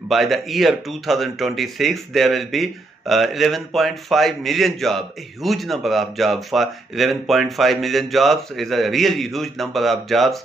by the year 2026 there will be 11.5 million job, a huge number of jobs. For 11.5 million jobs is a really huge number of jobs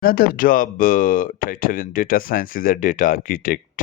Another job title in data science is a data architect.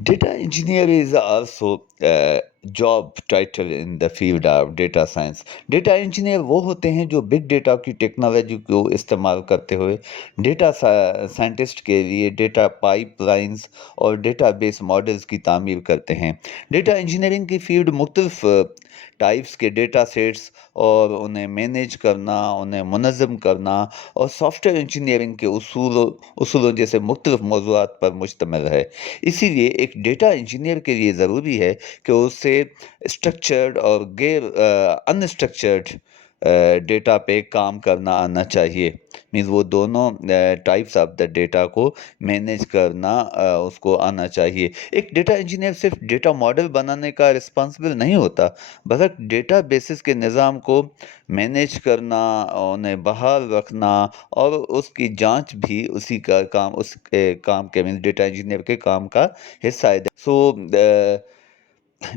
Data engineer is also a job title in the field of data science. Data engineer وہ ہوتے ہیں جو big data کی technology کو استعمال کرتے ہوئے data scientist کے لیے ڈیٹا پائپ لائنز اور ڈیٹا بیس ماڈلز کی تعمیر کرتے ہیں۔ ڈیٹا انجینئرنگ کی فیلڈ مختلف ٹائپس کے ڈیٹا سیٹس اور انہیں مینیج کرنا، انہیں منظم کرنا اور سافٹ ویئر انجینئرنگ کے اصولوں جیسے مختلف موضوعات پر مشتمل ہے۔ اسی لیے ایک ڈیٹا انجینئر کے لیے ضروری ہے کہ اسے اسٹرکچرڈ اور غیر انسٹرکچرڈ ڈیٹا پہ کام کرنا آنا چاہیے، مینز وہ دونوں ٹائپس آف دا ڈیٹا کو مینیج کرنا اس کو آنا چاہیے۔ ایک ڈیٹا انجینئر صرف ڈیٹا ماڈل بنانے کا رسپانسبل نہیں ہوتا، بلکہ ڈیٹا بیسز کے نظام کو مینیج کرنا، انہیں بحال رکھنا اور اس کی جانچ بھی اسی کا کام، اس کام کے مینز ڈیٹا انجینئر کے کام کا حصہ ہے۔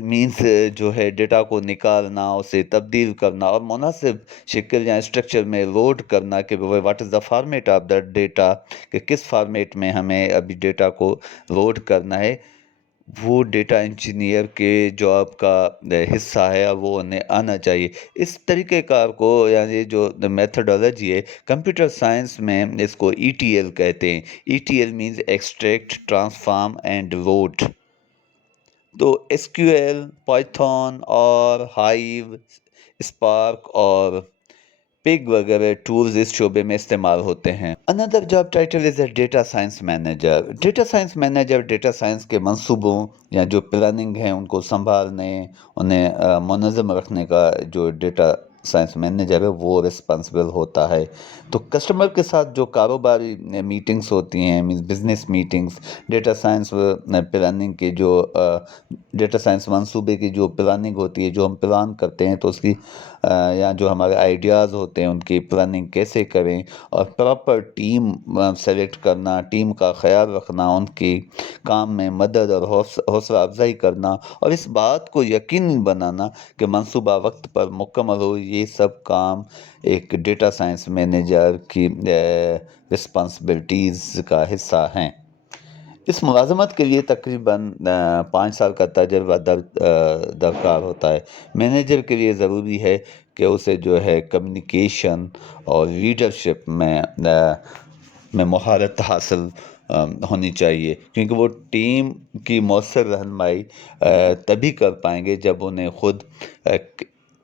مینس جو ہے ڈیٹا کو نکالنا، اسے تبدیل کرنا اور مناسب شکل یا اسٹرکچر میں لوڈ کرنا کہ what is the format of the data, کہ کس فارمیٹ میں ہمیں ابھی ڈیٹا کو لوڈ کرنا ہے، وہ ڈیٹا انجینئر کے جاب کا حصہ ہے اور وہ انہیں آنا چاہیے۔ اس طریقہ کار کو، یعنی جو میتھڈولوجی ہے کمپیوٹر سائنس میں، اس کو ETL کہتے ہیں۔ ETL means extract, transform and load. تو SQL، پائتھون اور ہائیو، اسپارک اور پگ وغیرہ ٹولز اس شعبے میں استعمال ہوتے ہیں۔ Another job title is a data science manager. Data science manager data science کے منصوبوں یا جو پلاننگ ہیں ان کو سنبھالنے، انہیں منظم رکھنے کا جو ڈیٹا سائنس مینیجر ہے وہ رسپانسبل ہوتا ہے۔ تو کسٹمر کے ساتھ جو کاروباری میٹنگز ہوتی ہیں، means business meetings, data science planning کے جو ڈیٹا سائنس منصوبے کی جو پلاننگ ہوتی ہے، جو ہم پلان کرتے ہیں تو اس کی یا جو ہمارے آئیڈیاز ہوتے ہیں ان کی پلاننگ کیسے کریں اور پراپر ٹیم سلیکٹ کرنا، ٹیم کا خیال رکھنا، ان کی کام میں مدد اور حوصلہ افزائی کرنا اور اس بات کو یقینی بنانا کہ منصوبہ وقت پر مکمل ہو، یہ سب کام ایک ڈیٹا سائنس مینیجر کی رسپانسبلٹیز کا حصہ ہیں۔ اس ملازمت کے لیے تقریباً 5 سال کا تجربہ درکار ہوتا ہے۔ مینیجر کے لیے ضروری ہے کہ اسے جو ہے کمیونیکیشن اور لیڈرشپ میں مہارت حاصل ہونی چاہیے، کیونکہ وہ ٹیم کی مؤثر رہنمائی تبھی کر پائیں گے جب انہیں خود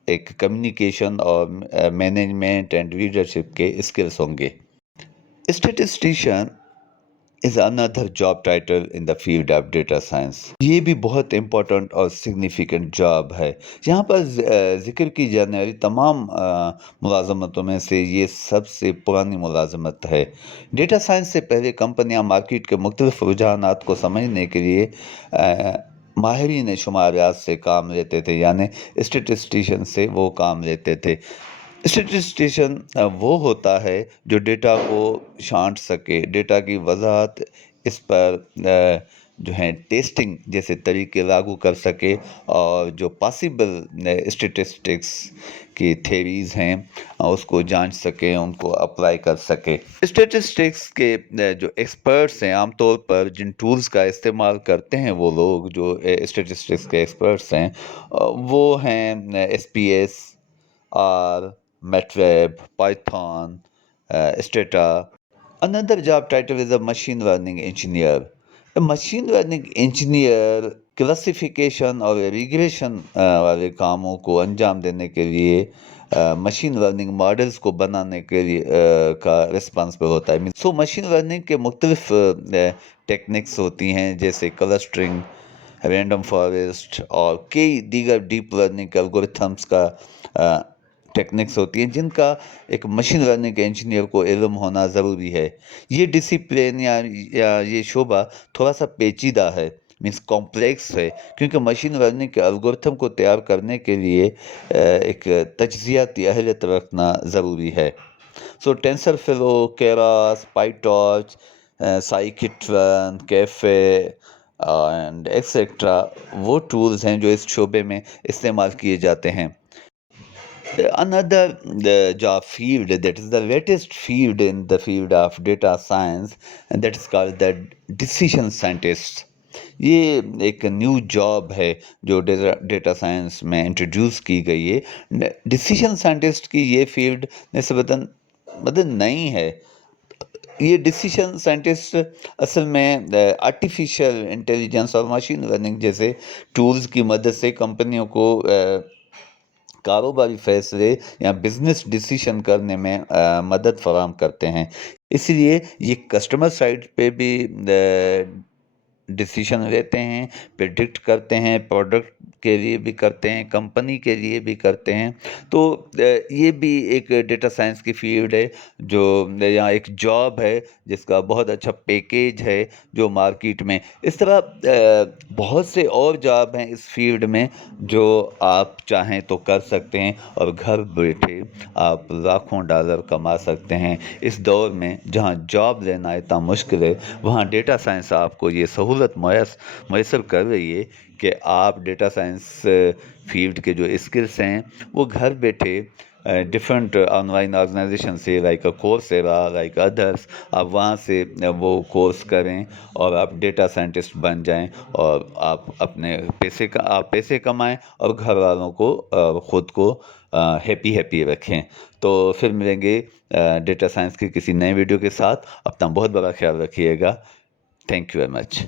ایک کمیونیکیشن اور مینجمنٹ اینڈ لیڈرشپ کے اسکلز ہوں گے۔ اسٹیٹسٹیشین is another job title in the field of data science. یہ بھی بہت امپورٹنٹ اور سگنیفیکنٹ جاب ہے۔ یہاں پر ذکر کی جانے والی تمام ملازمتوں میں سے یہ سب سے پرانی ملازمت ہے۔ ڈیٹا سائنس سے پہلے کمپنیاں مارکیٹ کے مختلف رجحانات کو سمجھنے کے لیے ماہرین شماریات سے کام لیتے تھے، یعنی اسٹیٹسٹیشین سے وہ کام لیتے تھے۔ اسٹیٹسٹیشین وہ ہوتا ہے جو ڈیٹا کو چھانٹ سکے، ڈیٹا کی وضاحت، اس پر جو ہیں ٹیسٹنگ جیسے طریقے لاگو کر سکے اور جو پاسبل اسٹیٹسٹکس کی تھیریز ہیں اس کو جانچ سکے، ان کو اپلائی کر سکے۔ اسٹیٹسٹکس کے جو ایکسپرٹس ہیں، عام طور پر جن ٹولز کا استعمال کرتے ہیں وہ لوگ جو اسٹیٹسٹکس کے ایکسپرٹس ہیں، وہ ہیں SPSS، R، MATLAB، Python، Stata. Another job title is a machine learning engineer. A machine learning engineer classification اور ریگریشن والے کاموں کو انجام دینے کے لیے مشین لرننگ ماڈلز کو بنانے کے لیے کا رسپانسبل ہوتا ہے۔ سو مشین لرننگ کے مختلف ٹیکنکس ہوتی ہیں جیسے کلسٹرنگ، رینڈم فارسٹ اور کئی دیگر ڈیپ لرننگ الگورتھمس کا ٹیکنکس ہوتی ہیں جن کا ایک مشین لرننگ کے انجینئر کو علم ہونا ضروری ہے۔ یہ ڈسپلن یا یہ شعبہ تھوڑا سا پیچیدہ ہے، مینس کمپلیکس ہے، کیونکہ مشین لرننگ کے الگورتھم کو تیار کرنے کے لیے ایک تجزیاتی اہلیت رکھنا ضروری ہے۔ So TensorFlow, Keras, PyTorch, scikit-learn, Caffe and etcetera وہ ٹولز ہیں جو اس شعبے میں استعمال کیے جاتے ہیں۔ Another job field that is the latest field in the field of data science, and that is called the decision scientist. یہ ایک نیو جاب ہے جو ڈیٹا سائنس میں انٹروڈیوس کی گئی ہے۔ ڈیسیشن سائنٹسٹ کی یہ فیلڈ نسبتاً نئی ہے۔ یہ ڈیسیشن سائنٹسٹ اصل میں آرٹیفیشل انٹیلیجنس اور مشین لرننگ جیسے ٹولز کی مدد سے کمپنیوں کو کاروباری فیصلے یا بزنس ڈیسیشن کرنے میں مدد فراہم کرتے ہیں۔ اس لیے یہ کسٹمر سائٹ پہ بھی ڈیسیشن لیتے ہیں، پریڈکٹ کرتے ہیں، پروڈکٹ کے لیے بھی کرتے ہیں، کمپنی کے لیے بھی کرتے ہیں۔ تو یہ بھی ایک ڈیٹا سائنس کی فیلڈ ہے جو یا ایک جاب ہے جس کا بہت اچھا پیکیج ہے جو مارکیٹ میں۔ اس طرح بہت سے اور جاب ہیں اس فیلڈ میں جو آپ چاہیں تو کر سکتے ہیں اور گھر بیٹھے آپ لاکھوں ڈالر کما سکتے ہیں۔ اس دور میں جہاں جاب لینا اتنا مشکل ہے، وہاں ڈیٹا سائنس آپ کو یہ سہولت میسر کر رہی ہے کہ آپ ڈیٹا سائنس فیلڈ کے جو اسکلس ہیں وہ گھر بیٹھے ڈفرینٹ آن لائن آرگنائزیشن سے لائک کورسیرا لائک ادرس آپ وہاں سے وہ کورس کریں اور آپ ڈیٹا سائنٹسٹ بن جائیں اور آپ اپنے پیسے کمائیں اور گھر والوں کو خود کو ہیپی رکھیں۔ تو پھر ملیں گے ڈیٹا سائنس کی کسی نئے ویڈیو کے ساتھ۔ اپنا بہت بڑا خیال رکھیے گا۔ Thank you very much.